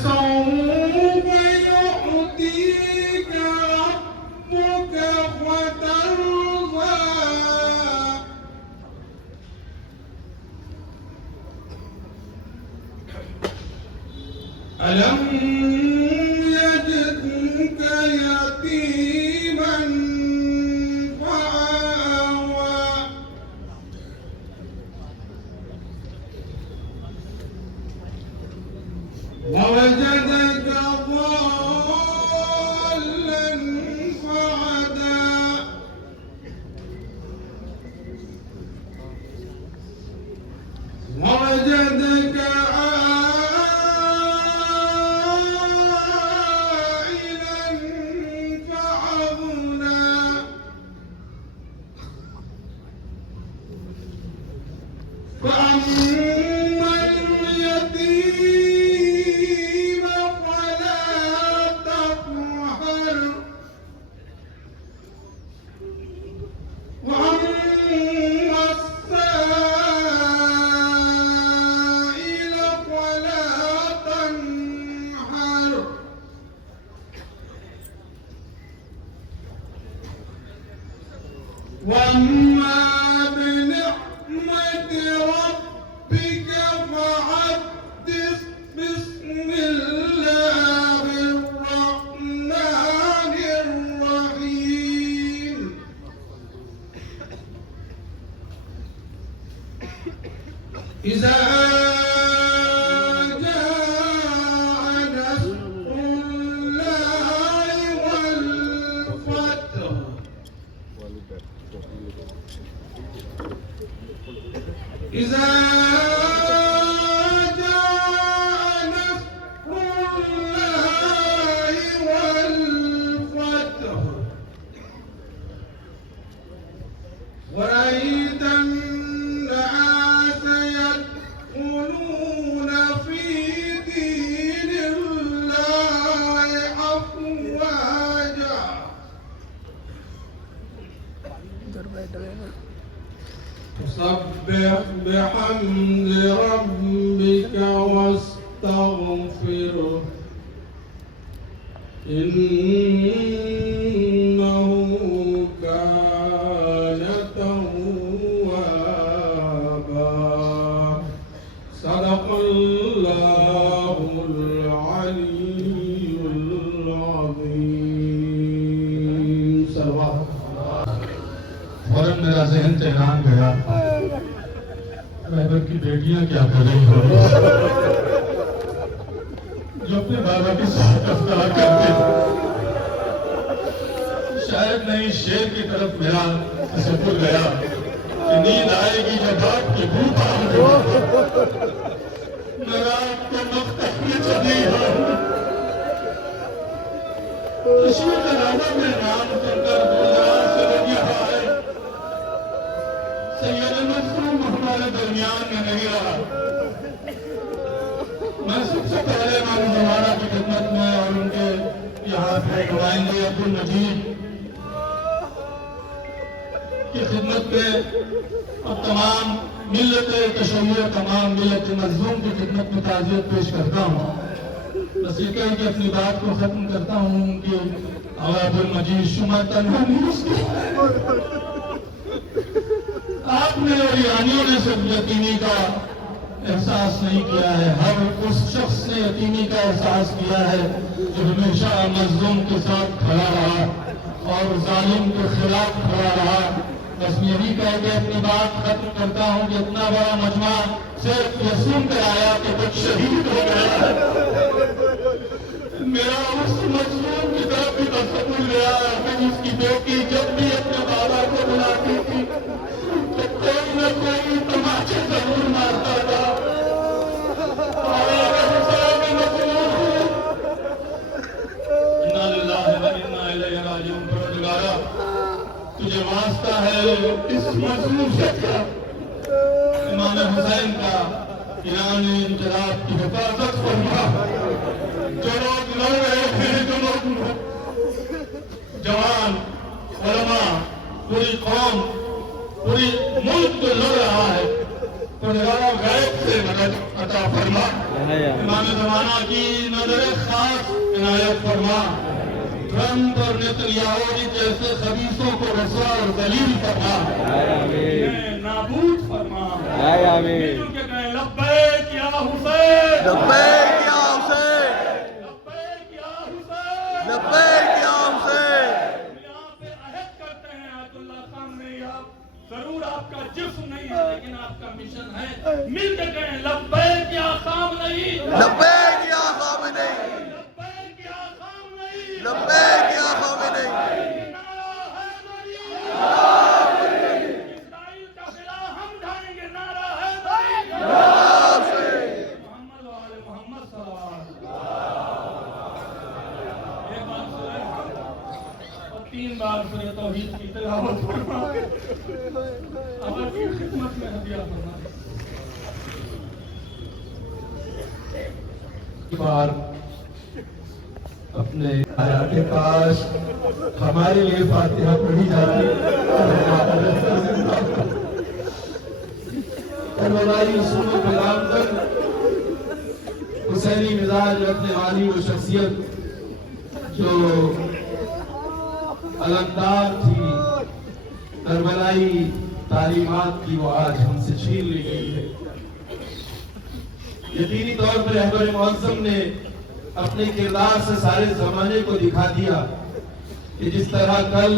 ولسوف يعطيك ربك فترضى ألم يجدك يتيما فآوى ووجدك ضالا فهدى ووجدك عائلا فأغنى فأما اليتيم فلا تقهر وأما السائل فلا تنهر وأما بنعمة ربك فحدث بسم الله الرحمن الرحيم إذا جاء نصر الله والفتح إذا جاء نصر الله والفتح ورأيت الناس يدخلون في دين الله أفواجا فسبح بحمد ربك واستغفره إنه كان توابا صدق الله العلي العظيم. فوراً میرا ذہن تہران گیا رہبر کی بیٹیاں کیا کر رہی ہوں جو اپنے بابا کے ساتھ افطار کرتے شاید نہیں شیر کی طرف میرا تصور گیا کہ نیند آئے گی جب آپ کی بھوک آئے گی میں رات کو مختلف میں چلی ہوں خوشی کا نامہ میں نام سن کر گلزار سے لگی رہا ہے سید مصروم ہمارے درمیان میں نہیں رہا میں سب سے پہلے امام زمانہ کی خدمت میں اور ان کے یہاں پہ نمائندے عبد المجید کی خدمت میں اور تمام ملت تشیع تمام ملت مظلوم کی خدمت میں تعزیت پیش کرتا ہوں بس یہ کہیں کہ اپنی بات کو ختم کرتا ہوں کہ عبد المجید شما تنہا نہیں اس کی آپ نے اور ایرانیوں نے سب یتیمی کا احساس نہیں کیا ہے ہر اس شخص نے یتیمی کا احساس کیا ہے جو ہمیشہ مظلوم کے ساتھ کھڑا رہا اور ظالم کے خلاف کھڑا رہا بس یہی کہہ کے اپنی بات ختم کرتا ہوں کہ اتنا بڑا مجمع صرف یہ سن کر آیا کہ کچھ شہید ہو گیا ہے مظلومیت کا امام حسین کا ایران انقلاب کی حفاظت فرما. جو لوگ لڑ رہے ہیں، جو لوگ جوان علماء پوری قوم پوری ملک جو لڑ رہا ہے، پروردگار غیب سے مدد عطا فرما. امام زمانہ کی نظر خاص عنایت فرما. ٹرمپ اور نیتنیاہو جیسے خبیثوں کو رسوا اور ذلیل فرما، نابود فرما. مل کے کہیں لبیک یا حسین، لبیک یا حسین، لبیک یا حسین، لبیک یا حسین. یہاں پہ عہد کرتے ہیں آیت اللہ خامنئی، آپ ضرور آپ کا جسم نہیں ہے لیکن آپ کا مشن ہے. مل کے کہیں لبیک یا خامنئی، لبیک یا خامنئی، لبیک یا خامنئی، لبیک یا خامنئی. نعرہ حیدری، اسرائیل کا قلعہ ہم ڈھائیں گے. نعرہ حیدری، محمد و آل محمد صلی اللہ علیہ وسلم. ایک بار سورہ اور 3 بار سورہ توحید کی تلاوت فرما. اب آپ کی خدمت میں ہدیہ فرما. بار اپنے آیا کے پاس ہمارے لیے فاتحہ پڑھی جاتی کربلائی اصول و پیغام تک حسینی مزاج رکھنے والی وہ شخصیت جو علمدار تھی کربلائی تعلیمات کی، وہ آج ہم سے چھین لی گئی ہے. یقینی طور پر رہبر معظم نے اپنے کردار سے سارے زمانے کو دکھا دیا کہ جس طرح کل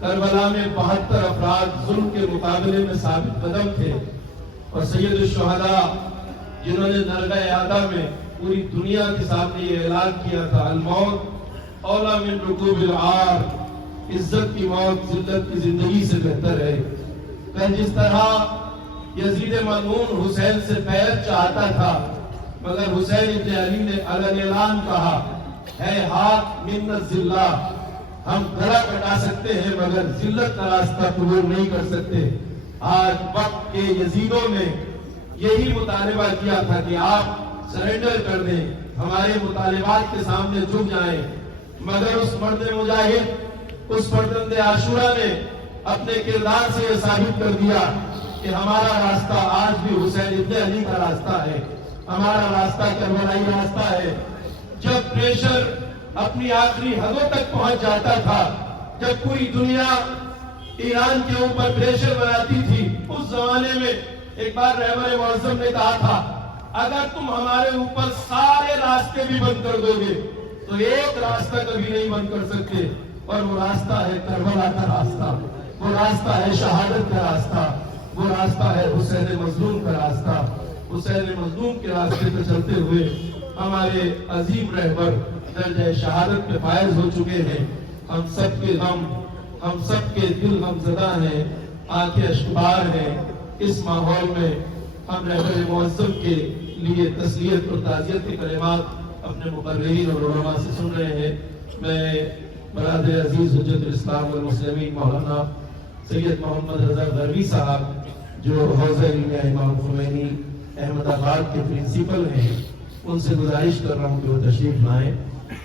کربلا میں 72 افراد ظلم کے مقابلے میں ثابت قدم تھے، اور سید الشہداء جنہوں نے نرگہ اعادہ میں پوری دنیا کے سامنے یہ اعلان کیا تھا، الموت اولا من رکوب العار، عزت کی موت ذلت کی زندگی سے بہتر ہے. کہ جس طرح یزید ملعون حسین سے پیر چاہتا تھا، مگر حسین ابن علی نے اعلان کہا ہے ہاتھ من الذلہ، ہم گلا کٹا سکتے ہیں مگر ذلت کا راستہ قبول نہیں کر سکتے. آج وقت کے یزیدوں نے یہی مطالبہ کیا تھا کہ آپ سرنڈر کر دیں، ہمارے مطالبات کے سامنے جھک جائیں، مگر اس مرد مجاہد، اس فرزند عاشورہ نے اپنے کردار سے یہ ثابت کر دیا کہ ہمارا راستہ آج بھی حسین ابن علی کا راستہ ہے، ہمارا راستہ کربلائی راستہ ہے. جب پریشر اپنی آخری حدوں تک پہنچ جاتا تھا، جب پوری دنیا ایران کے اوپر پریشر بناتی تھی، اس زمانے میں ایک بار رہبر معظم نے کہا تھا اگر تم ہمارے اوپر سارے راستے بھی بند کر دو گے تو ایک راستہ کبھی نہیں بند کر سکتے، اور وہ راستہ ہے کربلا کا راستہ، وہ راستہ ہے شہادت کا راستہ، وہ راستہ ہے حسین مظلوم کا راستہ. حسین مظلوم کے راستے پہ چلتے ہوئے ہمارے عظیم رہبر درجہ شہادت پہ فائز ہو چکے ہیں. ہم سب کے غم، ہم سب کے دل غم زدہ ہیں، آنکھیں اشکبار ہیں. اس ماحول میں ہم رہبر معظم کے لیے تسلیت اور تعزیت کے کلمات اپنے مقررین اور علماء سے سن رہے ہیں. میں برادر عزیز حجت الاسلام والمسلمین مولانا سید محمد رضا غربی صاحب جو حوزہ علم امام خمینی احمد آباد کے پرنسپل ہیں، ان سے گزارش کر رہا ہوں کہ وہ تشریف لائیں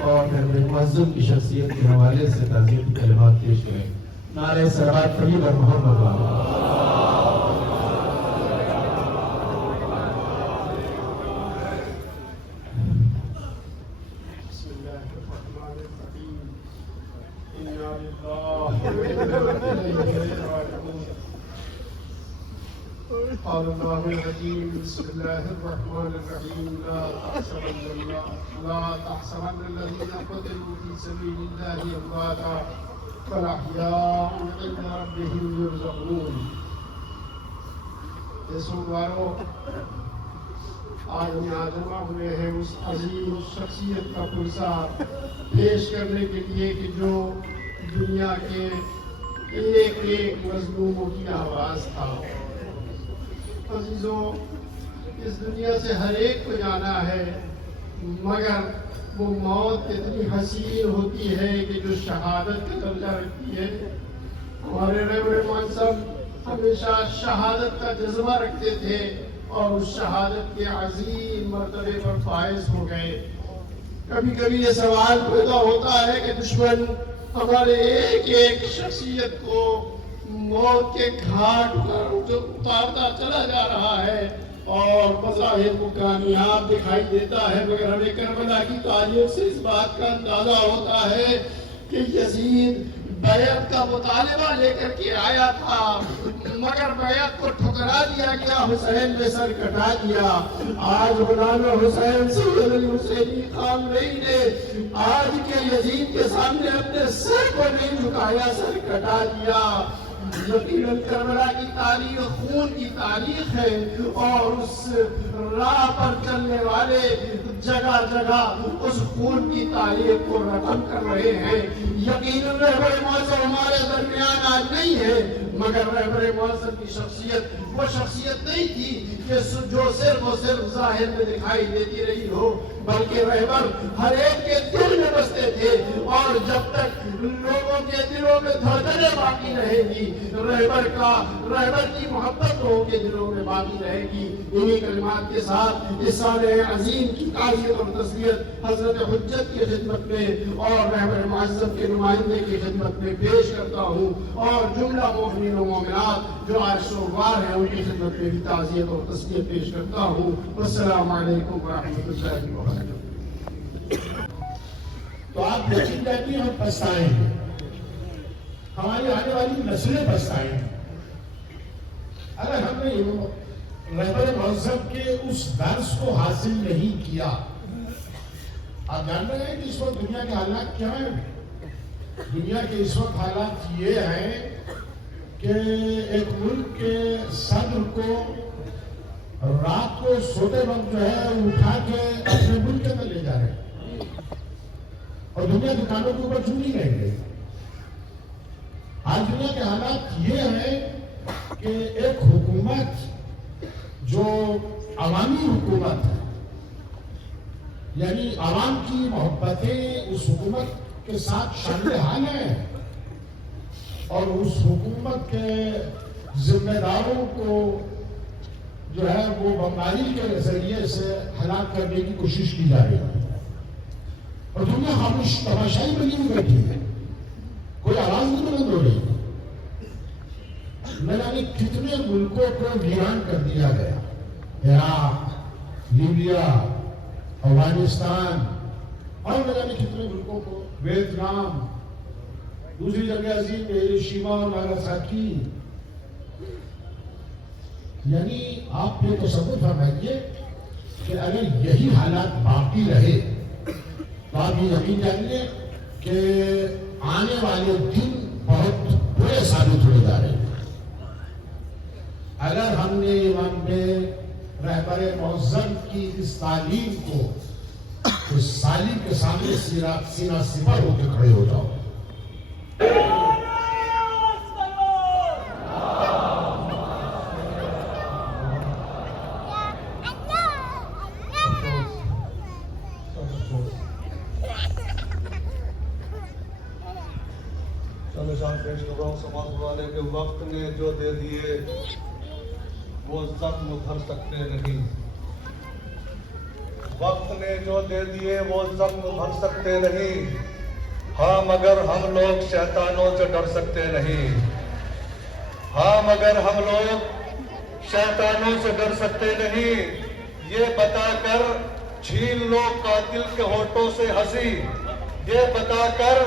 اور رہبر معظم کی شخصیت کے حوالے سے تعزیت کے کلمات پیش کریں. نعرہ سرات طیبہ محمد والے. قال الله العظيم بسم الله الرحمن الرحيم لا تحسبن الذين قتلوا في سبيل الله امواتا بل احياء عند ربهم يرزقون. سومواروں آج یہاں جمع ہوئے ہیں اس عظیم شخصیت کا پرسہ پیش کرنے کے لیے کہ جو دنیا کے ایک ایک مظلوموں کی آواز تھا. عزیزوں، اس دنیا سے ہر ایک کو جانا ہے، مگر وہ موت اتنی حسین ہوتی ہے کہ جو شہادت کا درجہ رکھتی ہے. ہمارے رہبر معظم ہمیشہ شہادت کا جذبہ رکھتے تھے اور اس شہادت کے عظیم مرتبے پر فائز ہو گئے۔ کبھی کبھی یہ سوال پیدا ہوتا ہے کہ دشمن ہمارے ایک ایک شخصیت کو موت کے گھاٹ پر جو اتارتا چلا جا رہا ہے اور بظاہر کو کامیاب دکھائی دیتا ہے، مگر ہمیں کربلا کی تاریخ سے اس بات کا اندازہ ہوتا ہے کہ یزید بیعت کا مطالبہ لے کر کے آیا تھا، مگر بیعت کو ٹھکرا دیا گیا، حسین نے سر کٹا دیا۔ آج غلام حسین سید علی حسینی خامنئی نے آج کے یزید کے سامنے اپنے سر کو نہیں جھکایا، سر کٹا دیا۔ یقیناً کربلا کی تاریخ خون کی تاریخ ہے اور اس راہ پر چلنے والے جگہ جگہ اس خون کی تاریخ کو رقم کر رہے ہیں۔ یقیناً رہبر معظم ہمارے درمیان آج نہیں ہے، مگر رہبر معظم کی شخصیت وہ شخصیت نہیں تھی کہ جو صرف و صرف ظاہر میں دکھائی دیتی رہی ہو، بلکہ رہبر ہر ایک کے دل میں بستے تھے، اور جب تک لوگوں کے دلوں میں دھڑکنیں باقی رہے گی، رہبر کی محبت لوگوں کے دلوں میں باقی رہے گی۔ انہی کلمات کے ساتھ اس سالہ عظیم کی تعزیت اور تسلیت حضرت حجت کی خدمت میں اور رہبر معظم کے نمائندے کی خدمت میں پیش کرتا ہوں، اور جملہ مومنین و مومنات جو آج سوگوار ہیں ان کی خدمت میں بھی تعزیت اور تسلیت پیش کرتا ہوں۔ والسلام علیکم ورحمۃ اللہ وبرکاتہ۔ تو آپ یقین کرتی ہم پچھتائیں گے، ہماری آنے والی نسلیں پچھتائیں گے اگر ہم نے رہبر معظم کے اس درس کو حاصل نہیں کیا۔ آپ جان رہے ہیں کہ اس وقت دنیا کے حالات کیا ہیں؟ دنیا کے اس وقت حالات یہ ہیں کہ ایک ملک کے صدر کو رات کو سوتے وقت جو ہے اٹھا کے اپنے ملک کے اندر لے جا رہے ہیں اور دنیا دکانوں کے اوپر چوری رہیں گے۔ آج دنیا کے حالات یہ ہیں کہ ایک حکومت جو عوامی حکومت ہے، یعنی عوام کی محبتیں اس حکومت کے ساتھ شامل حال ہیں، اور اس حکومت کے ذمہ داروں کو جو ہے وہ بمباری کے ذریعے سے ہلاک کرنے کی کوشش کی جا رہی ہے، اور دنیا خاموش تماشائی بنی ہوئی بیٹھی ہے، کوئی آواز نہیں بلند ہو رہی۔ میں نے کتنے ملکوں کو ویران کر دیا گیا، عراق، لیبیا، افغانستان، اور میں نے کتنے ملکوں کو، ویتنام، دوسری جنگ عظیم میں ہیروشیما اور ناگاساکی۔ یعنی آپ یہ تصور فرمائیے کہ اگر یہی حالات باقی رہے تو آپ یہ یقین جانیے کہ آنے والے دن بہت برے ثابت ہونے جا رہے ہیں۔ اگر ہم نے امام میں رہبر معظم کی اس تعلیم کو اس سالی کے سامنے سینہ سپر ہو کے کھڑے ہو جاؤ۔ سماج والے کے وقت نے جو دے دیے وہ زخم بھر سکتے نہیں، وقت نے جو دے دیے وہ زخم بھر سکتے نہیں، ہاں مگر ہم لوگ شیطانوں سے ڈر سکتے نہیں، ہاں مگر ہم لوگ شیطانوں سے ڈر سکتے نہیں۔ یہ بتا کر چھین لو قاتل کے ہونٹوں سے ہنسی، یہ بتا کر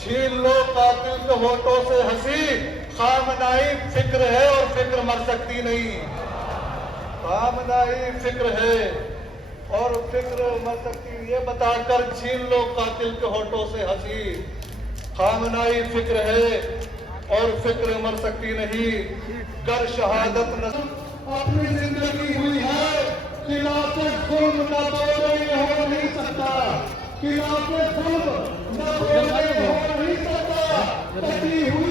چھین لو قاتل کے ہونٹوں سے ہنسی، خامنائی فکر ہے اور فکر مر سکتی نہیں، خامنائی فکر ہے اور فکر مر سکتی نہیں۔ یہ بتا کر چھین لو قاتل کے ہونٹوں سے ہنسی، خامنائی فکر ہے اور فکر مر سکتی نہیں۔ گر شہادت نصیب اپنی زندگی ہوئی ہے، خلاف ظلم نہ بولے ہو نہیں سکتا، خلاف ظلم نہ بولے ہو نہیں سکتا، کٹی ہوئی